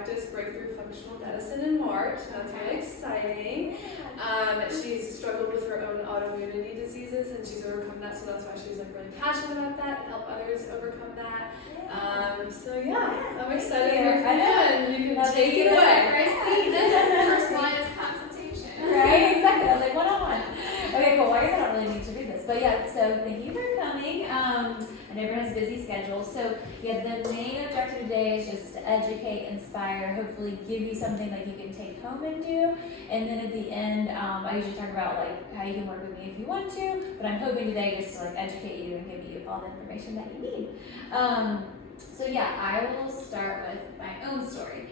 practiced breakthrough functional medicine in March. That's really exciting. She's struggled with her own autoimmunity diseases and she's overcome that, so that's why she's like really passionate about that, help others overcome that. So yeah, I'm excited to hear from you and you can take it away. Personalized consultation. Right, exactly. I was like, one-on-one. Okay, cool. Well, I guess I don't really need to read this, but yeah, so thank you for coming. And everyone has busy schedules. So yeah, the main objective today is just to educate, inspire, hopefully give you something that you can take home and do. And then at the end, I usually talk about like how you can work with me if you want to, but I'm hoping today just to like educate you and give you all the information that you need. So yeah, I will start with my own story.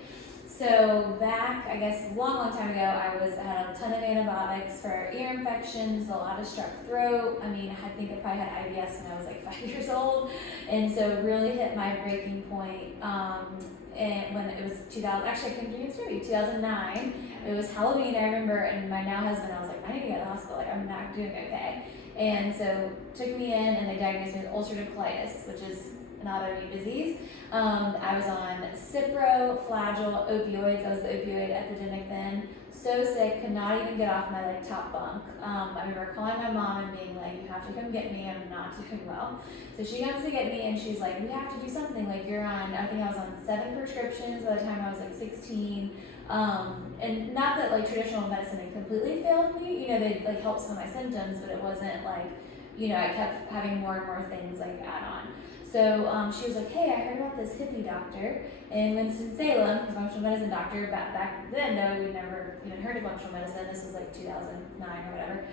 So back, I guess, a long time ago, I had a ton of antibiotics for ear infections, a lot of strep throat. I mean, I think I probably had IBS when I was like 5 years old, and so it really hit my breaking point. And when it was 2000, actually I couldn't give you a story, 2009. It was Halloween, I remember, and my now husband, I was like, I need to go to the hospital. Like, I'm not doing okay. And so took me in, and they diagnosed me with ulcerative colitis, which is an autoimmune disease. I was on Cipro, Flagyl, opioids. I was the opioid epidemic then. So sick, could not even get off my like top bunk. I remember calling my mom and being like, you have to come get me, I'm not doing well. So she comes to get me and she's like, we have to do something. Like you're on, I think I was on 7 prescriptions by the time I was like 16. And not that like traditional medicine had completely failed me, you know, they like helped some of my symptoms, but it wasn't like, you know, I kept having more and more things like add on. So she was like, hey, I heard about this hippie doctor in Winston-Salem, a functional medicine doctor. Back then, though, we'd never even heard of functional medicine. This was like 2009 or whatever,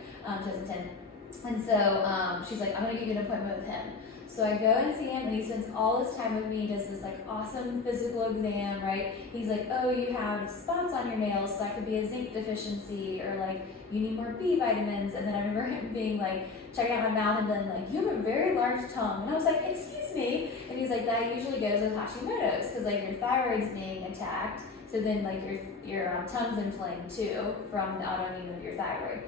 2010. And so she's like, I'm going to give you an appointment with him. So I go and see him, and he spends all this time with me, does this like awesome physical exam, right? He's like, oh, you have spots on your nails, so that could be a zinc deficiency, or like you need more B vitamins. And then I remember him being like, checking out my mouth and then like, you have a very large tongue. And I was like, excuse me. And he's like, that usually goes with Hashimoto's because like your thyroid's being attacked. So then like your tongue's inflamed too from the autoimmune of your thyroid.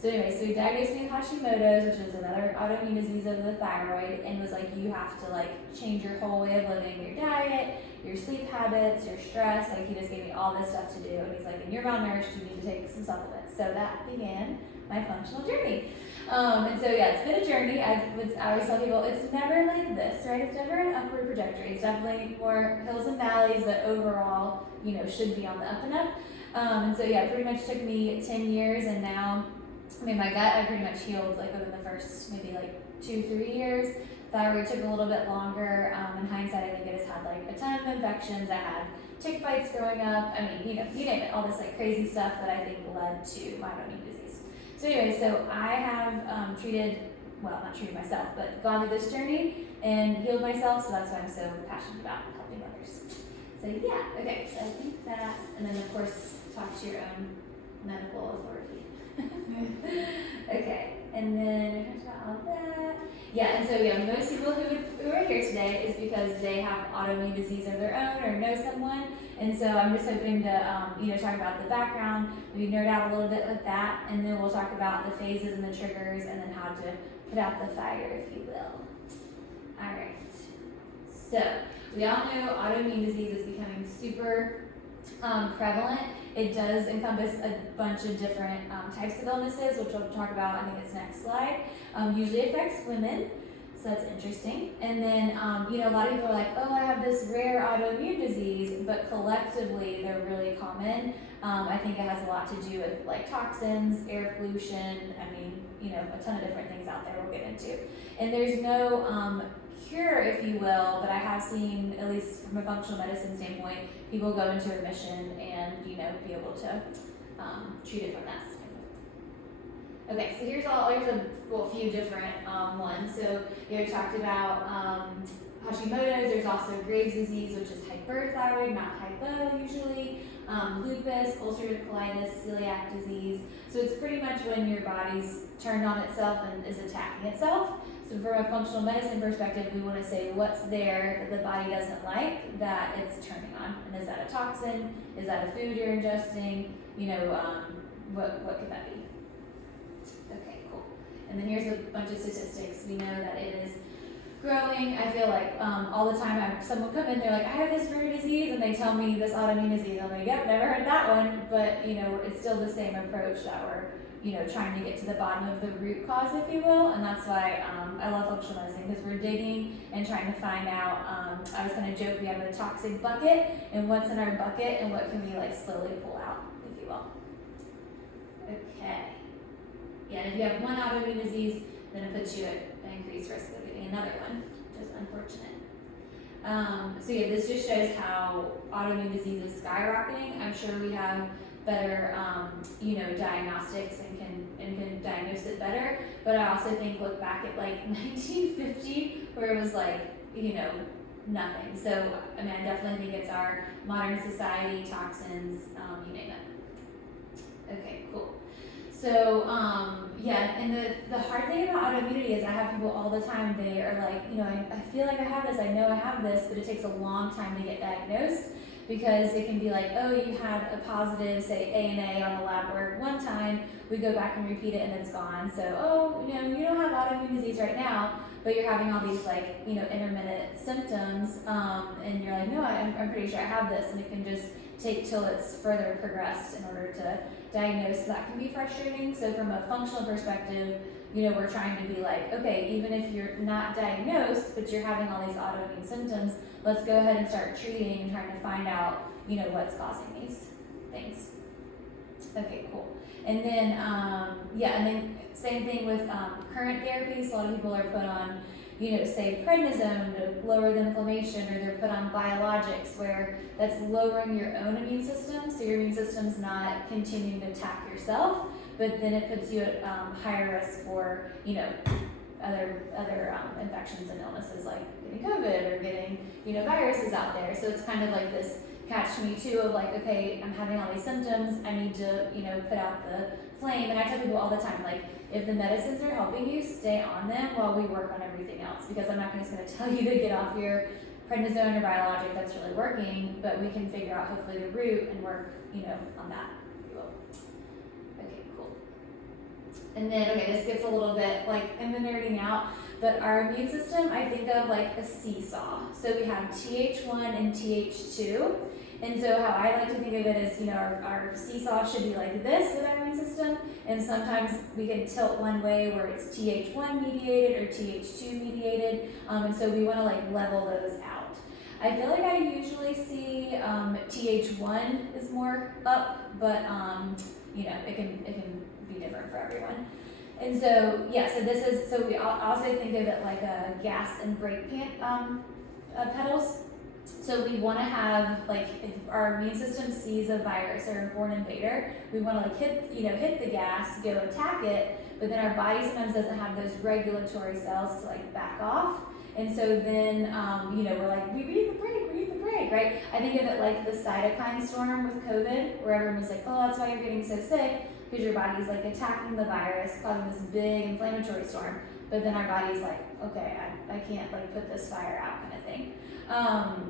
So anyway, so he diagnosed me with Hashimoto's, which is another autoimmune disease of the thyroid, and was like, you have to like change your whole way of living, your diet, your sleep habits, your stress. Like he just gave me all this stuff to do. And he's like, and you're malnourished, you need to take some supplements. So that began my functional journey. And so yeah, it's been a journey. I always tell people it's never like this, right? It's never an upward trajectory. It's definitely more hills and valleys, but overall, you know, should be on the up and up. And so yeah, it pretty much took me 10 years, and now, I mean, my gut, I pretty much healed like within the first maybe like 2-3 years. Thyroid took a little bit longer. In hindsight, I think I just had like a ton of infections. I had tick bites growing up. I mean, you know, you name it, all this like crazy stuff that I think led to my autoimmune disease. So anyway, so I have not treated myself, but gone through this journey and healed myself, so that's why I'm so passionate about helping others. So yeah, okay, so I think that's, and then of course, talk to your own medical authority. Okay, and then I talked about all that. Yeah, and so yeah, most people who are here today is because they have autoimmune disease of their own or know someone. And so I'm just hoping to, talk about the background, maybe nerd out a little bit with that, and then we'll talk about the phases and the triggers, and then how to put out the fire, if you will. All right. So we all know autoimmune disease is becoming super prevalent. It does encompass a bunch of different types of illnesses, which we'll talk about, I think it's next slide. Usually affects women. So that's interesting. And then, a lot of people are like, oh, I have this rare autoimmune disease, but collectively they're really common. I think it has a lot to do with like toxins, air pollution, a ton of different things out there we'll get into. And there's no cure, if you will, but I have seen, at least from a functional medicine standpoint, people go into remission and, be able to treat it from that standpoint. Okay, so here's a few different ones. So we talked about Hashimoto's. There's also Graves' disease, which is hyperthyroid, not hypo usually. Lupus, ulcerative colitis, celiac disease. So it's pretty much when your body's turned on itself and is attacking itself. So from a functional medicine perspective, we want to say what's there that the body doesn't like that it's turning on. And is that a toxin? Is that a food you're ingesting? What could that be? Okay, cool. And then here's a bunch of statistics. We know that it is growing. I feel like all the time I have someone come in, they're like, I have this rare disease, and they tell me this autoimmune disease. I'm like, yep, never heard that one. But you know, it's still the same approach that we're, you know, trying to get to the bottom of the root cause, if you will. And that's why I love functional medicine, because we're digging and trying to find out. I was kind of joke, we have a toxic bucket, and what's in our bucket, and what can we like slowly pull out, if you will. Okay. Yeah, and if you have one autoimmune disease, then it puts you at an increased risk of getting another one, which is unfortunate. So yeah, this just shows how autoimmune disease is skyrocketing. I'm sure we have better, you know, diagnostics and can diagnose it better. But I also think look back at like 1950, where it was like, you know, nothing. So I mean, I definitely think it's our modern society, toxins, you name it. Okay, cool. So, yeah, and the hard thing about autoimmunity is I have people all the time, they are like, you know, I feel like I have this, I know I have this, but it takes a long time to get diagnosed, because it can be like, oh, you had a positive, say, ANA on the lab work one time, we go back and repeat it and it's gone. So, oh, you know, you don't have autoimmune disease right now, but you're having all these like, you know, intermittent symptoms, and you're like, no, I'm pretty sure I have this, and it can just take till it's further progressed in order to diagnose. That can be frustrating. So from a functional perspective, you know, we're trying to be like, okay, even if you're not diagnosed, but you're having all these autoimmune symptoms, let's go ahead and start treating and trying to find out, you know, what's causing these things. Okay, cool. And then, yeah, and then same thing with current therapies. A lot of people are put on, you know, say prednisone to lower the inflammation, or they're put on biologics where that's lowering your own immune system, so your immune system's not continuing to attack yourself, but then it puts you at higher risk for, you know, other infections and illnesses like getting COVID or getting, you know, viruses out there. So it's kind of like this catch-22 of like, okay, I'm having all these symptoms, I need to, you know, put out the flame. And I tell people all the time, like, if the medicines are helping you, stay on them while we work on everything else, because I'm not just going to tell you to get off your prednisone or biologic that's really working, but we can figure out hopefully the root and work, you know, on that. Okay, cool. And then, okay, this gets a little bit like in the nerding out, but our immune system, I think of like a seesaw. So we have Th1 and Th2. And so how I like to think of it is, you know, our seesaw should be like this with our immune system, and sometimes we can tilt one way where it's Th1 mediated or Th2 mediated, and so we want to like level those out. I feel like I usually see Th1 is more up, but you know, it can be different for everyone. And so yeah, so this is, so we also think of it like a gas and brake pedals. So we want to have, like, if our immune system sees a virus or a foreign invader, we want to like hit the gas, go attack it, but then our body sometimes doesn't have those regulatory cells to like back off. And so then, you know, we're like, we need the break, right? I think of it like the cytokine storm with COVID, where everyone was like, oh, that's why you're getting so sick, because your body's like attacking the virus, causing this big inflammatory storm. But then our body's like, okay, I can't like put this fire out, kind of thing.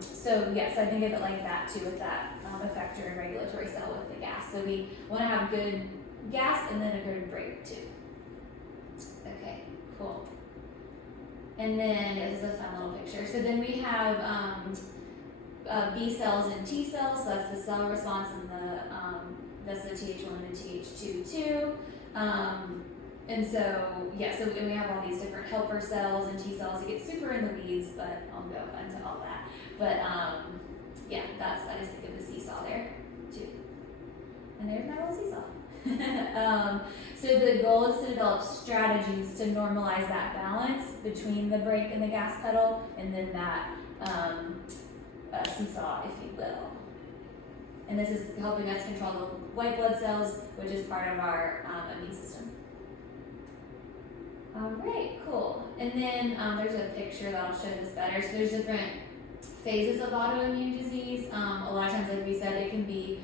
So yes, I think of it like that too, with that effector and regulatory cell with the gas. So we want to have good gas and then a good break too. Okay, cool. And then this is a fun little picture. So then we have B cells and T cells. So that's the cell response, and that's the Th1 and Th2 too. And so, yeah, so and we have all these different helper cells and T cells. It gets super in the weeds, but I'll go into all that. But yeah, I just think of the seesaw there too. And there's my little seesaw. So the goal is to develop strategies to normalize that balance between the brake and the gas pedal, and then that seesaw, if you will. And this is helping us control the white blood cells, which is part of our immune system. All right, cool. And then there's a picture that'll show this better. So there's different phases of autoimmune disease. A lot of times, like we said, it can be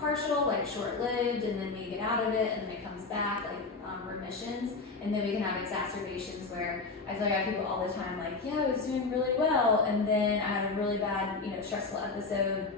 partial, like short-lived, and then we get out of it, and then it comes back, like remissions. And then we can have exacerbations where I feel like I have people all the time like, yeah, I was doing really well, and then I had a really bad, you know, stressful episode,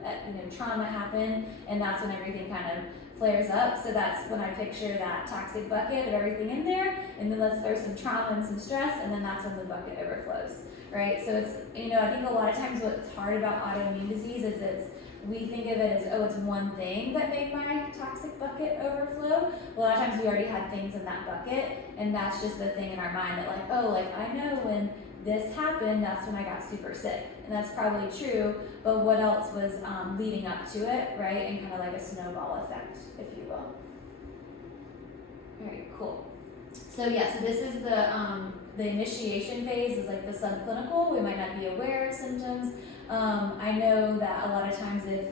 trauma happened, and that's when everything kind of flares up. So that's when I picture that toxic bucket of everything in there, and then let's throw some trauma and some stress, and then that's when the bucket overflows, right? So it's, I think a lot of times what's hard about autoimmune disease is we think of it as, oh, it's one thing that made my toxic bucket overflow. A lot of times we already had things in that bucket, and that's just the thing in our mind that like, oh, like I know when this happened, that's when I got super sick. And that's probably true, but what else was leading up to it, right? And kind of like a snowball effect, if you will. All right, cool. So yeah, so this is the initiation phase is like the subclinical. We might not be aware of symptoms. I know that a lot of times if,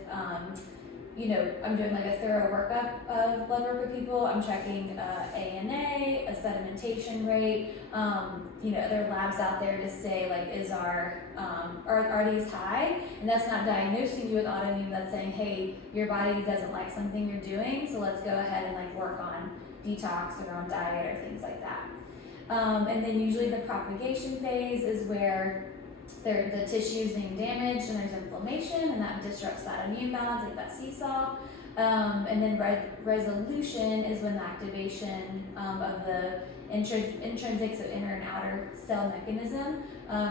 I'm doing like a thorough workup of blood work with people, I'm checking ANA, a sedimentation rate, there are labs out there to say like, is are these high? And that's not diagnosing you with autoimmune, that's saying, hey, your body doesn't like something you're doing, so let's go ahead and like work on detox or on diet or things like that. And then usually the propagation phase is where the tissue is being damaged and there's inflammation, and that disrupts that immune balance, like that seesaw. And then resolution is when the activation of the intrinsic, so inner and outer cell mechanism,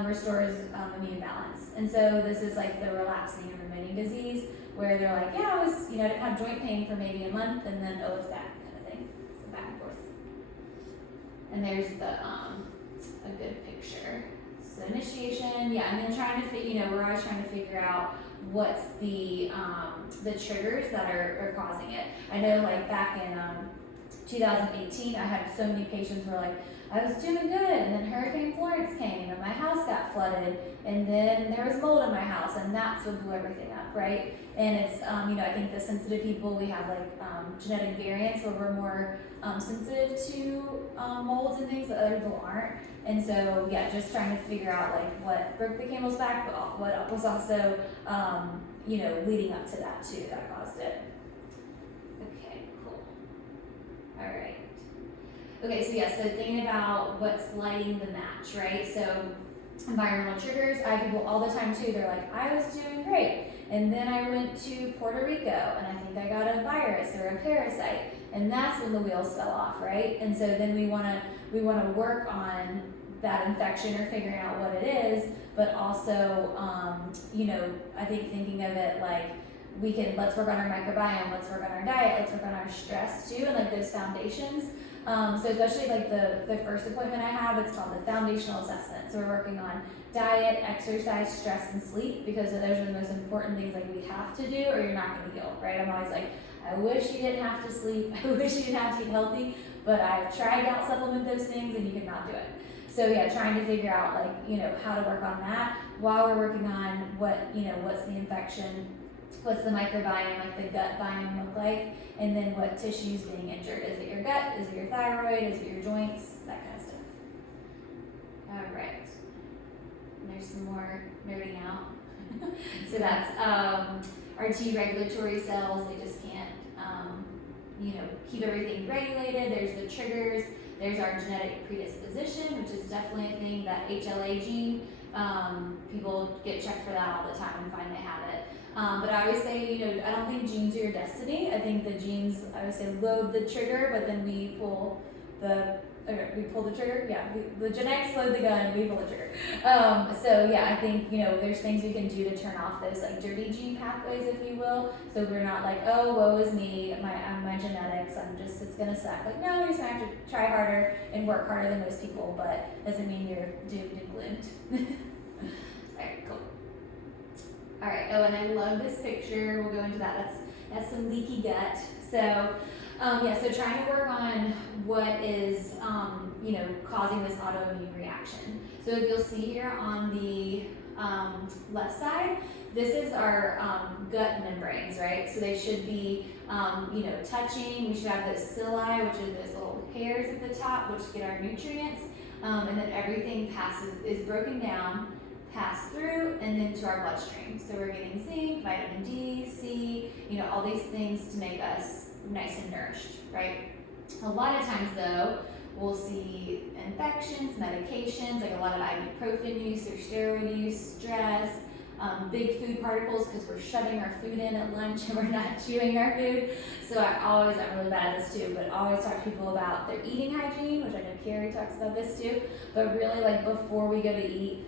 restores immune balance. And so this is like the relapsing and remitting disease, where they're like, yeah, I didn't have joint pain for maybe a month, and then it's back, kind of thing. So back and forth. And there's a good picture. So initiation, yeah, and then trying to, we're always trying to figure out what's the triggers that are causing it. I know like back in 2018, I had so many patients who were like, I was doing good, and then Hurricane Florence came, and my house got flooded, and then there was mold in my house, and that's what blew everything up, right? And it's, I think the sensitive people, we have like genetic variants where we're more sensitive to molds and things that other people aren't. And so, yeah, just trying to figure out like what broke the camel's back, but what was also, leading up to that too, that caused it. Okay, cool. All right. Okay, so yeah, so thinking about what's lighting the match, right? So environmental triggers, I have people all the time too, they're like, I was doing great, and then I went to Puerto Rico, and I think I got a virus or a parasite, and that's when the wheels fell off, right? And so then we wanna work on that infection or figuring out what it is, but also, I think thinking of it like, let's work on our microbiome, let's work on our diet, let's work on our stress too, and like those foundations. So especially like the first appointment I have, it's called the foundational assessment. So we're working on diet, exercise, stress, and sleep, because those are the most important things like we have to do or you're not gonna heal, right? I'm always like, I wish you didn't have to sleep, I wish you didn't have to eat healthy, but I've tried out supplement those things and you cannot do it. So yeah, trying to figure out like, how to work on that while we're working on what's the infection, what's the microbiome, like the gut biome look like, and then what tissue's being injured. Is it your gut? Is it your thyroid? Is it your joints? That kind of stuff. All right. And there's some more nerding out. So that's our T regulatory cells. They just can't, keep everything regulated. There's the triggers. There's our genetic predisposition, which is definitely a thing. That HLA gene, people get checked for that all the time and find they have it. But I always say, I don't think genes are your destiny. I think the genes, I always say, load the trigger, but then we pull the trigger. Yeah, the genetics load the gun, we pull the trigger. So yeah, I think, there's things we can do to turn off those like dirty gene pathways, if you will. So we're not like, oh, woe is me, my genetics, it's gonna suck. Like, no, you're just gonna have to try harder and work harder than most people, but doesn't mean you're doomed and gloomed. Alright, cool. Alright, oh, and I love this picture. We'll go into that. That's some leaky gut. So, so trying to work on what is, causing this autoimmune reaction. So if you'll see here on the left side, this is our gut membranes, right? So they should be, touching. We should have those cilia, which are those little hairs at the top, which get our nutrients, and then everything is broken down, pass through, and then to our bloodstream. So we're getting zinc, vitamin D, C, all these things to make us nice and nourished, right? A lot of times though, we'll see infections, medications, like a lot of ibuprofen use or steroid use, stress, big food particles because we're shoving our food in at lunch and we're not chewing our food. So I'm really bad at this too, but always talk to people about their eating hygiene, which I know Carrie talks about this too, but really like before we go to eat,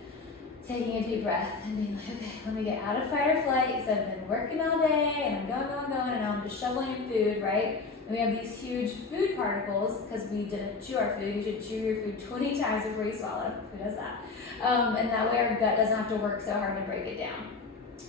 taking a deep breath and being like, okay, let me get out of fight or flight because I've been working all day and I'm going, and now I'm just shoveling in food, right? And we have these huge food particles because we didn't chew our food. You should chew your food 20 times before you swallow. Who does that? And that way our gut doesn't have to work so hard to break it down.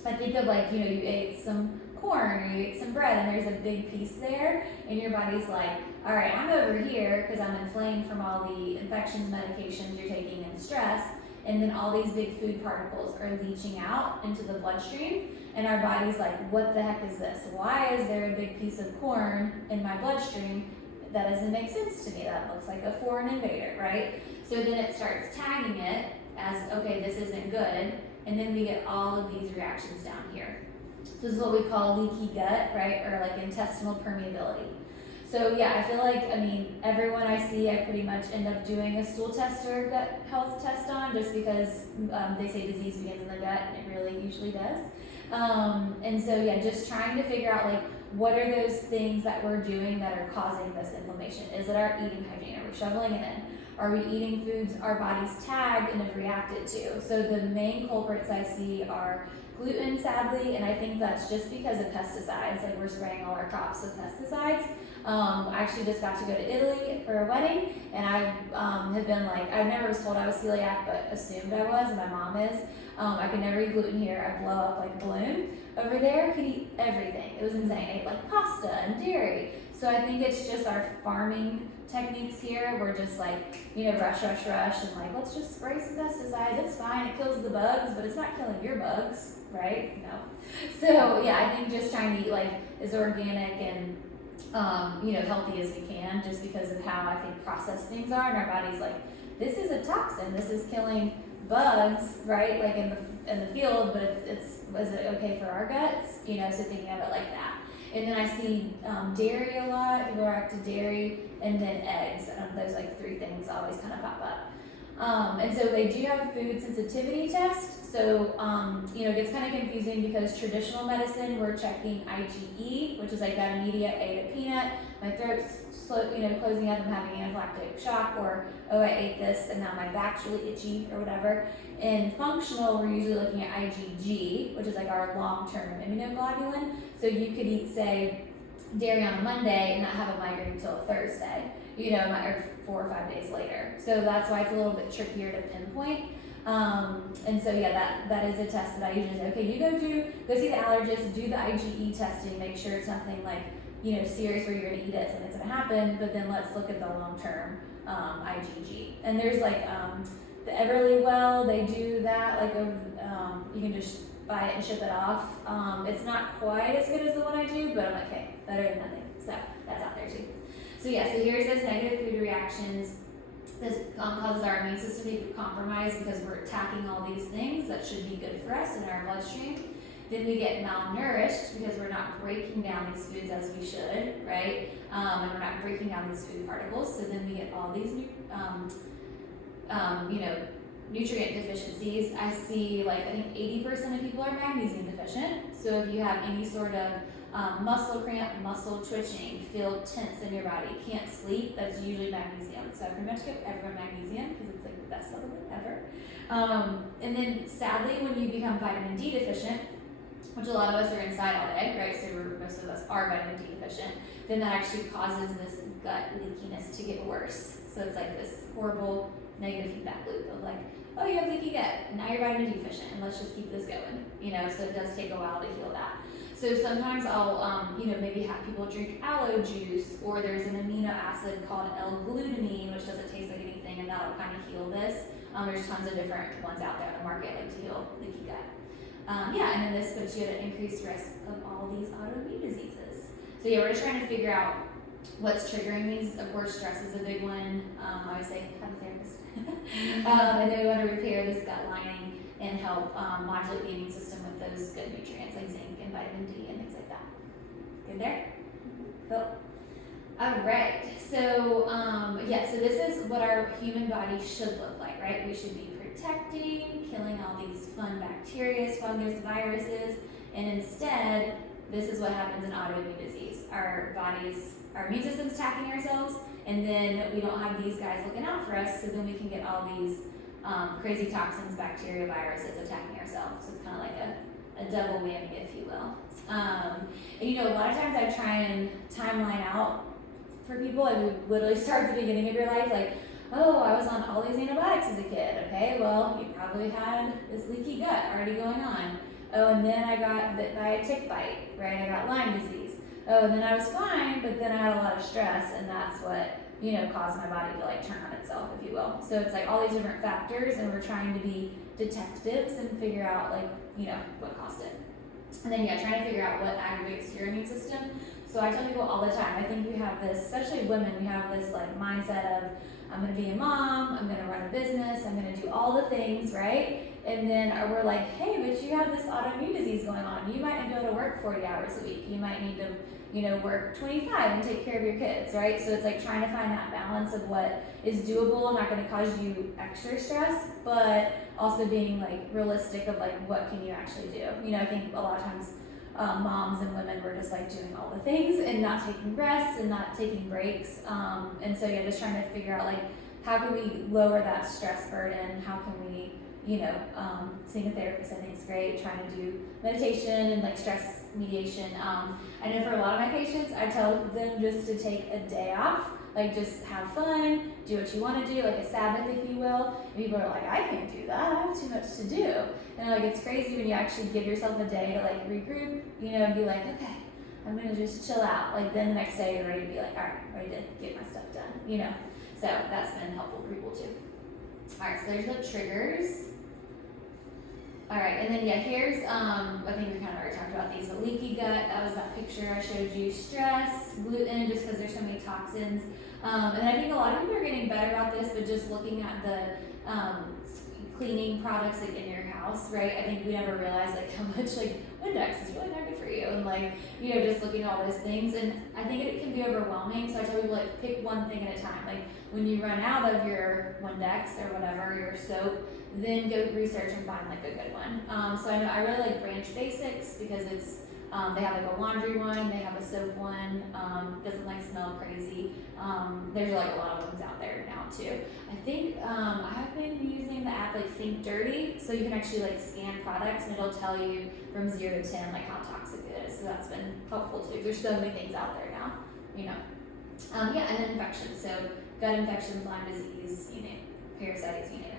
But think of like, you ate some corn or you ate some bread and there's a big piece there and your body's like, all right, I'm over here because I'm inflamed from all the infections, medications you're taking, and stress. And then all these big food particles are leaching out into the bloodstream, and our body's like, what the heck is this? Why is there a big piece of corn in my bloodstream? That doesn't make sense to me. That looks like a foreign invader, right? So then it starts tagging it as, okay, this isn't good, and then we get all of these reactions down here. So this is what we call leaky gut, right? Or like intestinal permeability. So yeah, I feel like, everyone I see, I pretty much end up doing a stool test or a gut health test on, just because they say disease begins in the gut, and it really usually does. And so yeah, just trying to figure out like, what are those things that we're doing that are causing this inflammation? Is it our eating hygiene? Are we shoveling it in? Are we eating foods our bodies tagged and have reacted to? So the main culprits I see are gluten, sadly, and I think that's just because of pesticides. Like we're spraying all our crops with pesticides. I actually just got to go to Italy for a wedding, and I have been like, I never was told I was celiac, but assumed I was, and my mom is. I could never eat gluten here. I blow up like a balloon. Over there, I could eat everything. It was insane. I ate like pasta and dairy. So I think it's just our farming techniques here. We're just like, rush, and like, let's just spray some pesticides. It's fine. It kills the bugs, but it's not killing your bugs, right? No. So yeah, I think just trying to eat like as organic and healthy as we can, just because of how I think processed things are, and our body's like, this is a toxin. This is killing bugs, right? Like in the field, but is it okay for our guts? So thinking of it like that. And then I see dairy a lot. People react to dairy, and then eggs. Those like three things always kind of pop up. And so they do have food sensitivity tests. So it gets kind of confusing because traditional medicine, we're checking IgE, which is like that immediate ate a peanut, my throat's closing up, I'm having anaphylactic shock, or I ate this and now my back's really itchy or whatever. In functional, we're usually looking at IgG, which is like our long-term immunoglobulin. So you could eat, say, dairy on a Monday and not have a migraine until a Thursday, or 4 or 5 days later. So that's why it's a little bit trickier to pinpoint. And so yeah, that is a test that I usually say, okay, you go see the allergist, do the IgE testing, make sure it's nothing like, serious where you're gonna eat it, something's gonna happen, but then let's look at the long-term IgG. And there's like the Everly Well, they do that, like you can just buy it and ship it off. It's not quite as good as the one I do, but I'm like, hey, better than nothing. So that's out there too. So yeah, so here's those negative food reactions. This causes our immune system to be compromised because we're attacking all these things that should be good for us in our bloodstream. Then we get malnourished because we're not breaking down these foods as we should, right? And we're not breaking down these food particles. So then we get all these nutrient deficiencies. I see I think 80% of people are magnesium deficient. So if you have any sort of muscle cramp, muscle twitching, feel tense in your body, can't sleep, that's usually magnesium. So I pretty much give everyone magnesium because it's like the best supplement ever. And then sadly, when you become vitamin D deficient, which a lot of us are inside all day, right? So most of us are vitamin D deficient, then that actually causes this gut leakiness to get worse. So it's like this horrible negative feedback loop of like, oh, you have leaky gut, and now you're vitamin D deficient, and let's just keep this going, so it does take a while to heal that. So sometimes I'll, maybe have people drink aloe juice, or there's an amino acid called L-glutamine, which doesn't taste like anything, and that'll kind of heal this. There's tons of different ones out there on the market to heal leaky gut. And then this puts you at an increased risk of all these autoimmune diseases. So yeah, we're just trying to figure out what's triggering these. Of course, stress is a big one. I would say have a therapist. And then we want to repair this gut lining and help modulate the immune system with those good nutrients like zinc and vitamin D and things like that. Good there? Cool. All right. So so this is what our human body should look like, right? We should be protecting, killing all these fun bacteria, fungus, viruses, and instead, this is what happens in autoimmune disease. Our immune system's attacking ourselves, and then we don't have these guys looking out for us, so then we can get all these crazy toxins, bacteria, viruses attacking ourselves. So it's kind of like a double whammy, if you will. And a lot of times I try and timeline out for people. I would literally start at the beginning of your life, like, oh, I was on all these antibiotics as a kid. Okay, well, you probably had this leaky gut already going on. Oh, and then I got bit by a tick bite, right? I got Lyme disease. Oh, and then I was fine, but then I had a lot of stress, and that's what, caused my body to like turn on itself, if you will. So it's like all these different factors, and we're trying to be detectives and figure out what caused it. And then trying to figure out what aggravates your immune system. So I tell people all the time, I think we have this, especially women, we have this like mindset of, I'm gonna be a mom, I'm gonna run a business, I'm gonna do all the things, right? And then we're like, hey, but you have this autoimmune disease going on. You might not be able to work 40 hours a week. You might need to, work 25 and take care of your kids, right? So it's like trying to find that balance of what is doable and not gonna cause you extra stress, but also being like realistic of like, what can you actually do? I think a lot of times moms and women were just like doing all the things and not taking rests and not taking breaks. And so just trying to figure out like, how can we lower that stress burden? How can we, seeing a therapist I think is great, trying to do meditation and like stress mediation. I know for a lot of my patients, I tell them just to take a day off, like just have fun, do what you want to do, like a Sabbath, if you will. And people are like, I can't do that, I have too much to do. And like, it's crazy when you actually give yourself a day to like regroup, and be like, okay, I'm gonna just chill out. Like then the next day you're ready to be like, all right, ready to get my stuff done, So that's been helpful for people too. All right, so there's the triggers. All right, and then here's, I think we kind of already talked about these, but leaky gut, that was that picture I showed you. Stress, gluten, just because there's so many toxins. And I think a lot of people are getting better about this, but just looking at the cleaning products like in your house, right? I think we never realized like how much like Windex is really not good for you, and like just looking at all those things, and I think it can be overwhelming. So I tell people like pick one thing at a time. Like when you run out of your Windex or whatever, your soap, then go research and find like a good one. So I know I really like Branch Basics because it's they have like a laundry one, they have a soap one, doesn't like smell crazy. There's like a lot of ones out there now too. I think I have been using the app like Think Dirty, so you can actually like scan products and it'll tell you from 0 to 10 like how toxic it is. So that's been helpful too. There's so many things out there now, and then infections. So gut infections, Lyme disease, you name it, parasites, you name it.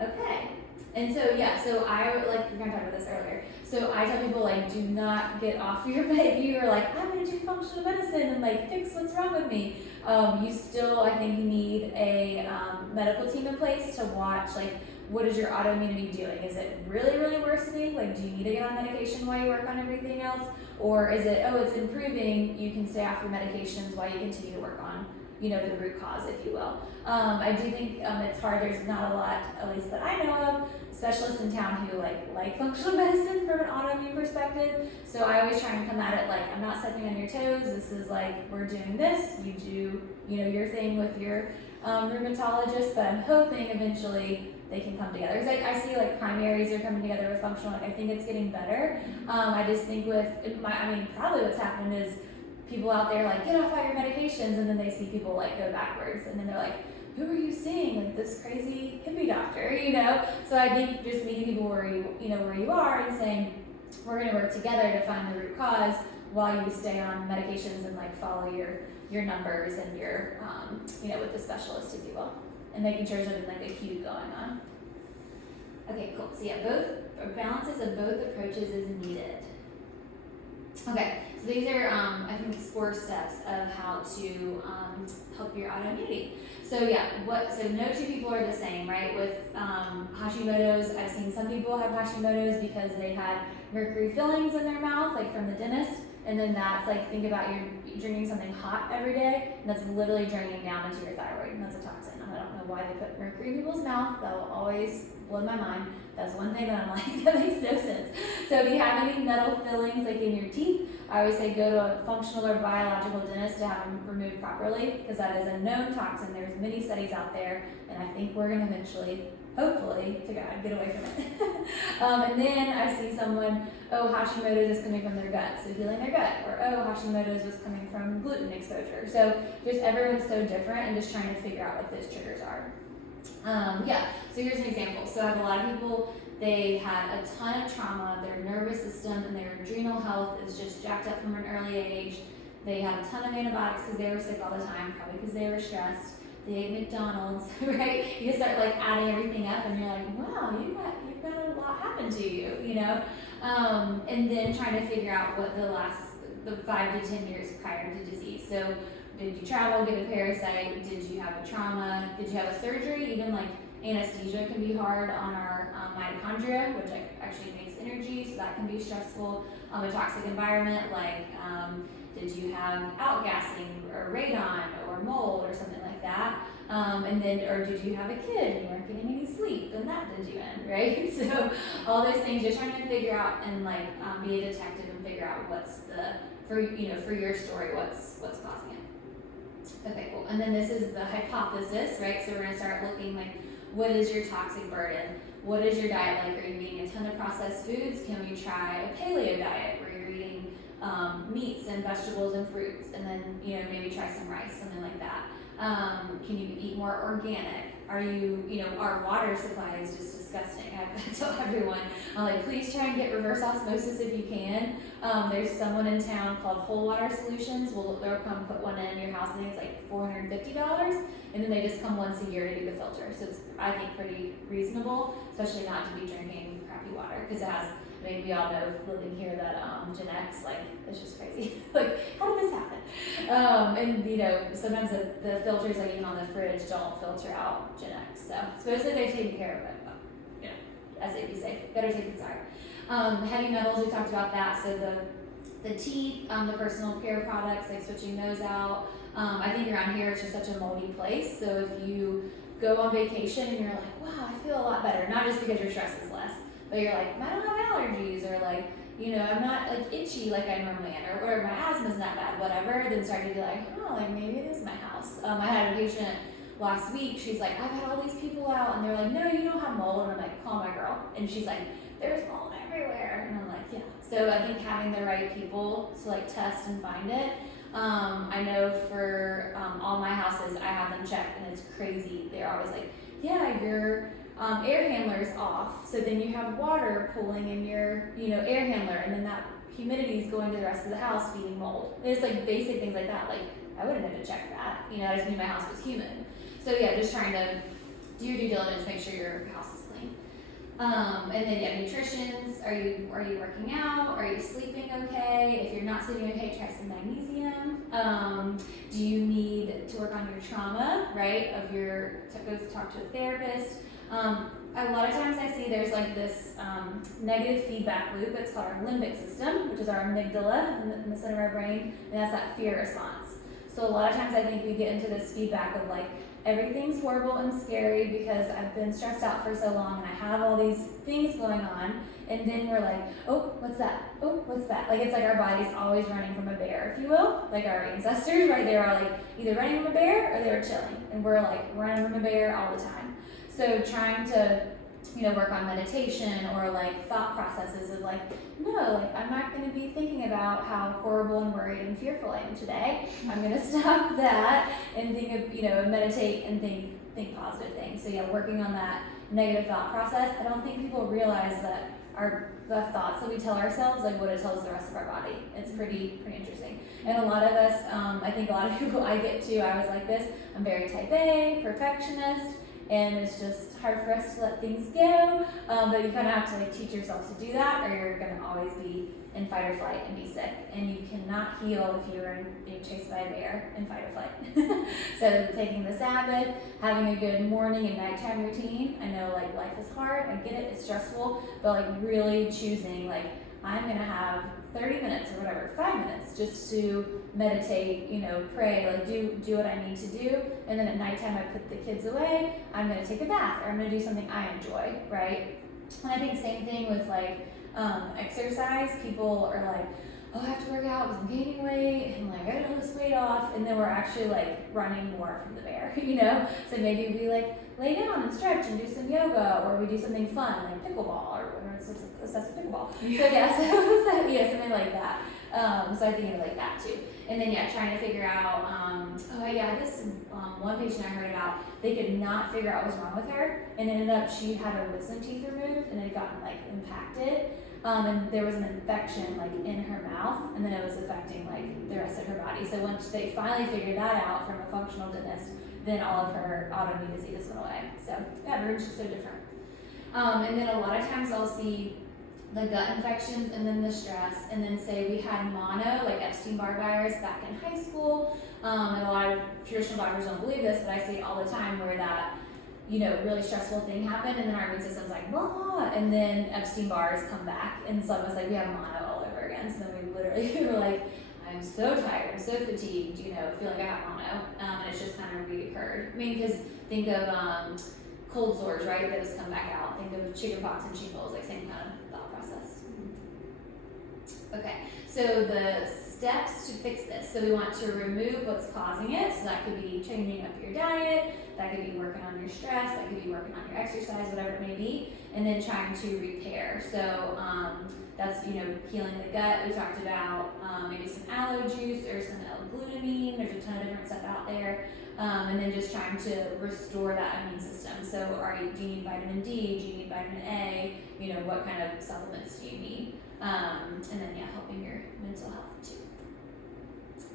Okay. And so so I like we kind of talked about this earlier. So I tell people like do not get off your bed if you are like I'm gonna do functional medicine and like fix what's wrong with me. You still I think need a medical team in place to watch like what is your autoimmunity doing? Is it really worsening? Like do you need to get on medication while you work on everything else, or is it it's improving? You can stay off your medications while you continue to work on the root cause, if you will. I do think it's hard. There's not a lot, at least that I know of, specialists in town who like functional medicine from an autoimmune perspective. So I always try and come at it like I'm not stepping on your toes. This is like we're doing this. You do your thing with your rheumatologist, but I'm hoping eventually they can come together. Because I see like primaries are coming together with functional. Like I think it's getting better. I just think probably what's happened is people out there like get off all your medications, and then they see people like go backwards, and then they're like, who are you seeing? Like this crazy hippie doctor, So I think just meeting people where you are and saying we're going to work together to find the root cause while you stay on medications and like follow your numbers and your with the specialist, if you will, and making sure there's like a cue going on. Okay, cool. So both balances of both approaches is needed. Okay, so these are, I think, 4 steps of how to help your autoimmunity. So no 2 people are the same, right? With Hashimoto's, I've seen some people have Hashimoto's because they had mercury fillings in their mouth, like from the dentist, and then that's like, think about you drinking something hot every day, and that's literally draining down into your thyroid, and that's a toxin. I don't know why they put mercury in people's mouth. That will always blow my mind. That's one thing that I'm like, that makes no sense. So if you have any metal fillings like in your teeth, I always say go to a functional or biological dentist to have them removed properly, because that is a known toxin. There's many studies out there, and I think we're going to eventually, hopefully, to God, get away from it. And then I see someone, oh, Hashimoto's is coming from their gut, so healing their gut. Or, oh, Hashimoto's was coming from gluten exposure. So just everyone's so different, and just trying to figure out what those triggers are. So here's an example. So I have a lot of people, they had a ton of trauma, their nervous system and their adrenal health is just jacked up from an early age. They had a ton of antibiotics because they were sick all the time, probably because they were stressed. They ate McDonald's, right? You start like adding everything up and you're like, wow, you've got a lot happen to you, you know? And then trying to figure out what the 5 to 10 years prior to disease. So did you travel, get a parasite? Did you have a trauma? Did you have a surgery? Even like anesthesia can be hard on our mitochondria, which actually makes energy, so that can be stressful. A toxic environment, like did you have outgassing or radon or mold or something like that? And then, or did you have a kid and you weren't getting any sleep, and that did you in, right? So all those things you're trying to figure out and like be a detective and figure out what's for your story, what's causing it. Okay, cool. And then this is the hypothesis, right? So we're gonna start looking like, what is your toxic burden? What is your diet like? Are you eating a ton of processed foods? Can we try a paleo diet where you're eating meats and vegetables and fruits, and then maybe try some rice, something like that. Can you eat more organic? Are you, our water supply is just disgusting. I tell everyone, I'm like, please try and get reverse osmosis if you can. There's someone in town called Whole Water Solutions. They'll come put one in your house. I think it's like $450, and then they just come once a year to do the filter. So it's, I think, pretty reasonable, especially not to be drinking crappy water, because it has, I mean, we all know living here that Gen X, like, it's just crazy. Like, how did this happen? And sometimes the filters, like even on the fridge, don't filter out Gen X. So supposedly they've taken care of it, but as they say, better safe than sorry. Heavy metals, we talked about that. So the teeth, the personal care products, like switching those out. I think around here it's just such a moldy place. So if you go on vacation and you're like, wow, I feel a lot better, not just because your stress is less, but you're like, I don't have allergies, or like, I'm not like itchy like I normally am, or my asthma's not bad, whatever, then start to be like, oh, like maybe it is my house. I had a patient last week, she's like, I've had all these people out, and they're like, no, you don't have mold, and I'm like, call my girl, and she's like, there's mold everywhere, and I'm like, yeah. So I think having the right people to like test and find it. I know for all my houses, I have them checked, and it's crazy. They're always like, yeah, your air handler's off, so then you have water pooling in your, air handler, and then that humidity is going to the rest of the house, feeding mold. There's like basic things like that. Like, I wouldn't have to check that. I just knew my house was humid. So yeah, just trying to do your due diligence, make sure your house is clean. And then nutritions. Are you working out? Are you sleeping okay? If you're not sleeping okay, try some magnesium. Do you need to work on your trauma, right? Go talk to a therapist. A lot of times I see there's like this negative feedback loop. It's called our limbic system, which is our amygdala in the center of our brain, and that's that fear response. So a lot of times I think we get into this feedback of like, everything's horrible and scary because I've been stressed out for so long and I have all these things going on, and then we're like, oh, what's that? Oh, what's that? Like, it's like our body's always running from a bear, if you will. Like our ancestors, right? They were like either running from a bear or they were chilling, and we're like running from a bear all the time. So trying to, work on meditation or like thought processes of like, no, like I'm not going to be thinking about how horrible and worried and fearful I am today. I'm going to stop that and think of, meditate and think positive things. So yeah, working on that negative thought process. I don't think people realize that the thoughts that we tell ourselves, like what it tells the rest of our body. It's pretty interesting. And a lot of us, I think a lot of people I get to, I was like this, I'm very type A, perfectionist, and it's just hard for us to let things go, but you kind of have to like teach yourself to do that, or you're going to always be in fight or flight and be sick, and you cannot heal if you're being chased by a bear in fight or flight. So taking the Sabbath, having a good morning and nighttime routine. I know like life is hard, I get it, it's stressful, but like really choosing like, I'm going to have 30 minutes or whatever, 5 minutes just to meditate, pray, like do what I need to do. And then at nighttime I put the kids away, I'm going to take a bath, or I'm going to do something I enjoy, right? And I think same thing with like exercise. People are like, oh, I have to work out because I'm gaining weight and like I gotta lose weight off, and then we're actually like running more from the bear, you know? So maybe we like lay down and stretch and do some yoga, or we do something fun like pickleball, or it's obsessed with pickleball. So yeah, so yeah, something like that. So I think of like that too. And then yeah, trying to figure out, this one patient I heard about, they could not figure out what was wrong with her, and it ended up she had her wisdom teeth removed and it had gotten like impacted. And there was an infection like in her mouth, and then it was affecting like the rest of her body. So once they finally figured that out from a functional dentist, then all of her autoimmune diseases went away. So yeah, everyone's just so different. And then a lot of times I'll see the gut infections and then the stress, and then say we had mono, like Epstein-Barr virus back in high school. And a lot of traditional doctors don't believe this, but I see it all the time where that, you know, really stressful thing happened, and then our immune system's like, blah, and then Epstein-Barr's come back, and so it's like we have mono all over again. So then we literally were like, I'm so tired, I'm so fatigued, you know, feel like I have mono, and it's just kind of reoccurred. I mean, because think of cold sores, right, those come back out. Think of chickenpox and shingles, like same kind of thought process. Okay, so the steps to fix this. So we want to remove what's causing it. So that could be changing up your diet, that could be working on your stress, that could be working on your exercise, whatever it may be, and then trying to repair. So that's, you know, healing the gut. We talked about maybe some aloe juice or some L-glutamine. There's a ton of different stuff out there. And then just trying to restore that immune system. So do you need vitamin D? Do you need vitamin A? You know, what kind of supplements do you need? And then yeah, helping your mental health too.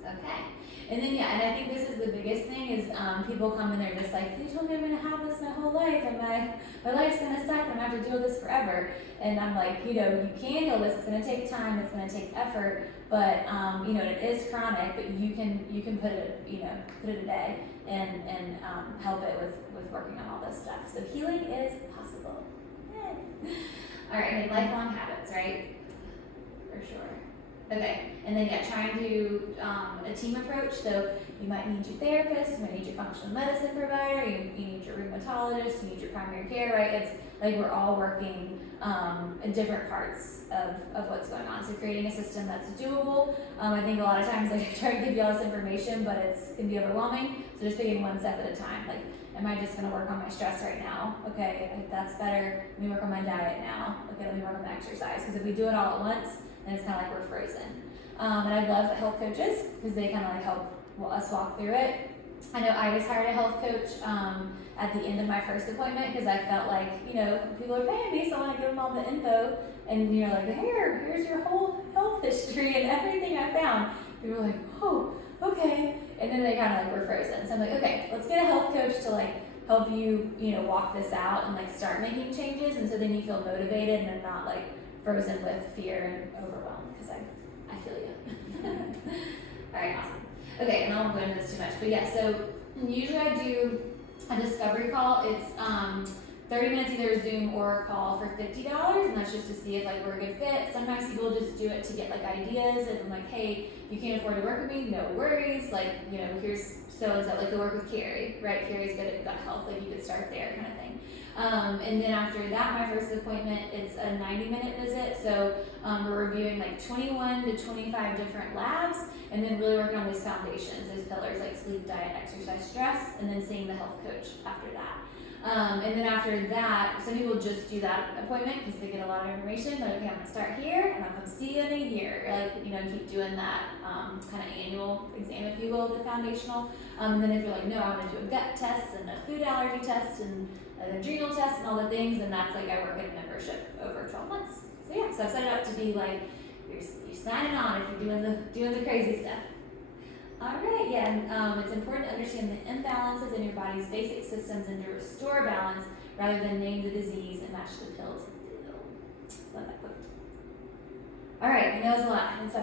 Okay. And then yeah, and I think this is the biggest thing is people come and they're just like, they told me I'm gonna have this my whole life, and my life's gonna suck, and I'm gonna have to deal with this forever. And I'm like, you know, you can heal this, it's gonna take time, it's gonna take effort, but you know, it is chronic, but you can put it, you know, put it a day and help it with working on all this stuff. So healing is possible. Yay. All right, and lifelong habits, right? For sure. Okay, and then yeah, trying to do a team approach. So you might need your therapist, you might need your functional medicine provider, you need your rheumatologist, you need your primary care, right? It's like we're all working in different parts of what's going on. So creating a system that's doable. I think a lot of times I try to give you all this information, but it can be overwhelming. So just taking one step at a time. Like, am I just going to work on my stress right now? Okay, if that's better. Let me work on my diet now. Okay, let me work on the exercise. Because if we do it all at once, then it's kind of like we're frozen. And I love health coaches because they kind of like help us walk through it. I know I just hired a health coach at the end of my first appointment because I felt like, you know, people are paying me, so I want to give them all the info. And, you know, like, here's your whole health history and everything I found. People were like, oh, okay. And then they kind of like were frozen. So I'm like, okay, let's get a health coach to like help you, you know, walk this out and like start making changes. And so then you feel motivated and then not like frozen with fear and overwhelmed, because I feel you. All right, awesome. Okay, and I won't go into this too much, but yeah, so usually I do a discovery call. It's 30 minutes, either Zoom or a call for $50, and that's just to see if like we're a good fit. Sometimes people just do it to get like ideas, and I'm like, hey, you can't afford to work with me, no worries. Like, you know, here's so and so, like the work with Carrie, right? Carrie's good at gut health, like you could start there, kind of thing. And then after that, my first appointment, it's a 90-minute visit. So we're reviewing like 21 to 25 different labs, and then really working on those foundations, those pillars like sleep, diet, exercise, stress, and then seeing the health coach after that. And then after that, some people just do that appointment because they get a lot of information. But okay, I'm gonna start here, and I'll come see you in a year. Or like, you know, keep doing that kind of annual exam, if you will, the foundational. And then if you're like, no, I want to do a gut test and a food allergy test and an adrenal test and all the things, and that's like I work at a membership over 12 months. So yeah, so I've set it up to be like you're signing on if you're doing the crazy stuff. All right, yeah, and it's important to understand the imbalances in your body's basic systems and to restore balance rather than name the disease and match the pill to the deal. Love that quote. All right, I know it's a lot.